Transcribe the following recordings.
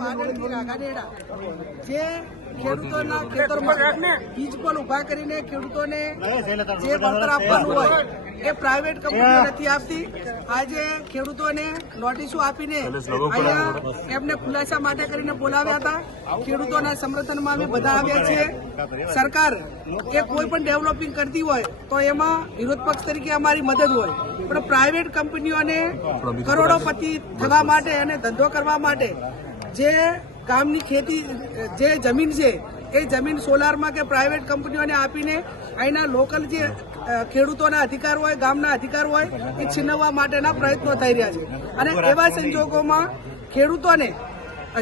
પાટણથી રાઘાનેડા જે ખેડૂતોના ખેતરમાં બીજ પોલ ઉભા કરીને ખેડૂતોને જે વળતર આપવાનું હોય એ પ્રાઇવેટ કંપનીઓ નથી આપતી। આજે ખેડૂતોને નોટિસો આપીને અહીંયા એમને ખુલાસા માટે કરીને બોલાવ્યા હતા। ખેડૂતોના સમર્થનમાં અમે બધા આવ્યા છીએ। સરકાર એ કોઈ પણ ડેવલપિંગ કરતી હોય તો એમાં વિરોધ પક્ષ તરીકે અમારી મદદ હોય, પણ પ્રાઇવેટ કંપનીઓને કરોડોપતિ થવા માટે અને ધંધો કરવા માટે જે ગામની ખેતી જે જમીન છે એ જમીન સોલારમાં કે પ્રાઇવેટ કંપનીઓને આપીને અહીંના લોકલ જે ખેડૂતોના અધિકાર હોય, ગામના અધિકાર હોય એ છીનવવા માટેના પ્રયત્નો થઈ રહ્યા છે। અને એવા સંજોગોમાં ખેડૂતોને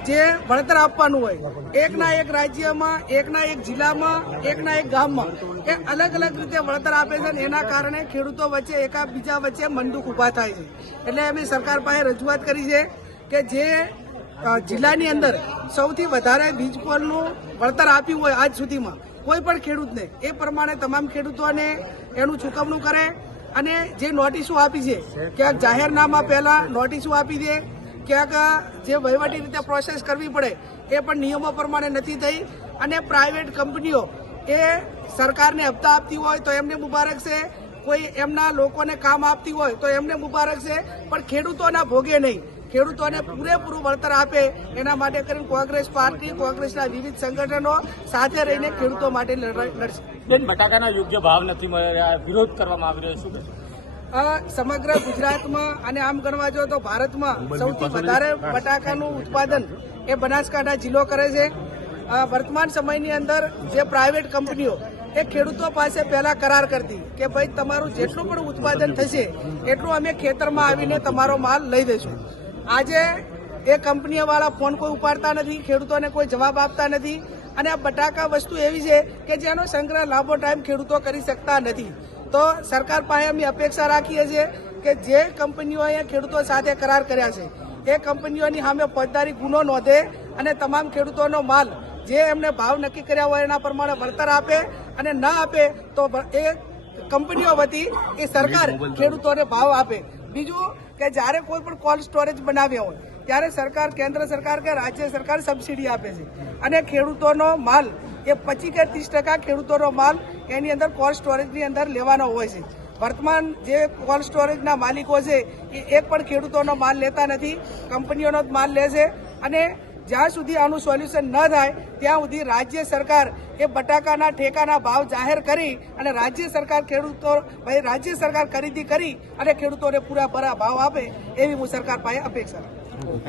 જે વળતર આપવાનું હોય એકના એક રાજ્યમાં, એકના એક જિલ્લામાં, એકના એક ગામમાં એ અલગ અલગ રીતે વળતર આપે છે, અને એના કારણે ખેડૂતો વચ્ચે એકાબીજા વચ્ચે મનદુખ ઉભા થાય છે। એટલે અમે સરકાર પાસે રજૂઆત કરી છે કે જે જિલ્લાની અંદર સૌથી વધારે વીજ પોલનું વળતર આપ્યું હોય આજ સુધીમાં કોઈ પણ ખેડૂતને, એ પ્રમાણે તમામ ખેડૂતોને એનું ચૂકવણું કરે। અને જે નોટિસો આપી છે ક્યાંક જાહેરનામા પહેલા નોટિસો આપી દે, ક્યાંક જે વહીવટી રીતે પ્રોસેસ કરવી પડે એ પણ નિયમો પ્રમાણે નથી થઈ। અને પ્રાઇવેટ કંપનીઓ એ સરકારને હપ્તા આપતી હોય તો એમને મુબારક છે, કોઈ એમના લોકોને કામ આપતી હોય તો એમને મુબારક છે, પણ ખેડૂતોના ભોગે નહીં, ખેડૂતોને પૂરેપૂરું વળતર આપે એના માટે કરીને કોંગ્રેસ પાર્ટી, કોંગ્રેસના વિવિધ સંગઠનો સાથે રહીને ખેડૂતો માટે લડશે। બેન, બટાકાના યોગ્ય ભાવ નથી મળ્યા, વિરોધ કરવામાં આવી રહ્યો છે। સમગ્ર ગુજરાતમાં અને આમ ગણવા જો તો ભારતમાં સૌથી વધારે બટાકાનું ઉત્પાદન એ બનાસકાંઠા જિલ્લો કરે છે। વર્તમાન સમયની અંદર જે પ્રાઇવેટ કંપનીઓ એ ખેડૂતો પાસે પહેલા કરાર કરતી કે ભાઈ તમારું જેટલું પણ ઉત્પાદન થશે એટલું અમે ખેતરમાં આવીને તમારો માલ લઈ દઈશું। આજે એ કંપનીવાળા ફોન કોઈ ઉપાડતા નથી, ખેડૂતોને કોઈ જવાબ આપતા નથી, અને આ બટાકા વસ્તુ એવી છે કે જેનો સંગ્રહ લાંબો ટાઈમ ખેડૂતો કરી શકતા નથી। તો સરકાર પાસે અમે અપેક્ષા રાખીએ છીએ કે જે કંપનીઓએ ખેડૂતો સાથે કરાર કર્યા છે એ કંપનીઓની સામે ફોજદારી ગુનો નોંધે અને તમામ ખેડૂતોનો માલ જે એમને ભાવ નક્કી કર્યા હોય એના પ્રમાણે વળતર આપે, અને ન આપે તો એ કંપનીઓ વતી એ સરકાર ખેડૂતોને ભાવ આપે। બીજું કે જ્યારે કોઈ પણ કોલ્ડ સ્ટોરેજ બનાવ્યા હોય ત્યારે સરકાર, કેન્દ્ર સરકાર કે રાજ્ય સરકાર સબસિડી આપે છે, અને ખેડૂતોનો માલ એ 25 કે 30% ખેડૂતોનો માલ એની અંદર કોલ્ડ સ્ટોરેજની અંદર લેવાનો હોય છે। વર્તમાન જે કોલ્ડ સ્ટોરેજના માલિકો છે એ એક પણ ખેડૂતોનો માલ લેતા નથી, કંપનીઓનો જ માલ લે છે। અને જ્યાં સુધી આનું સોલ્યુશન ન થાય ત્યાં સુધી રાજ્ય સરકાર એ બટાકાના ઠેકાના ભાવ જાહેર કરી અને રાજ્ય સરકાર ખરીદી કરી અને ખેડૂતોને પૂરા ભાવ આપે એવી હું સરકાર પાસે અપેક્ષા રાખું છું।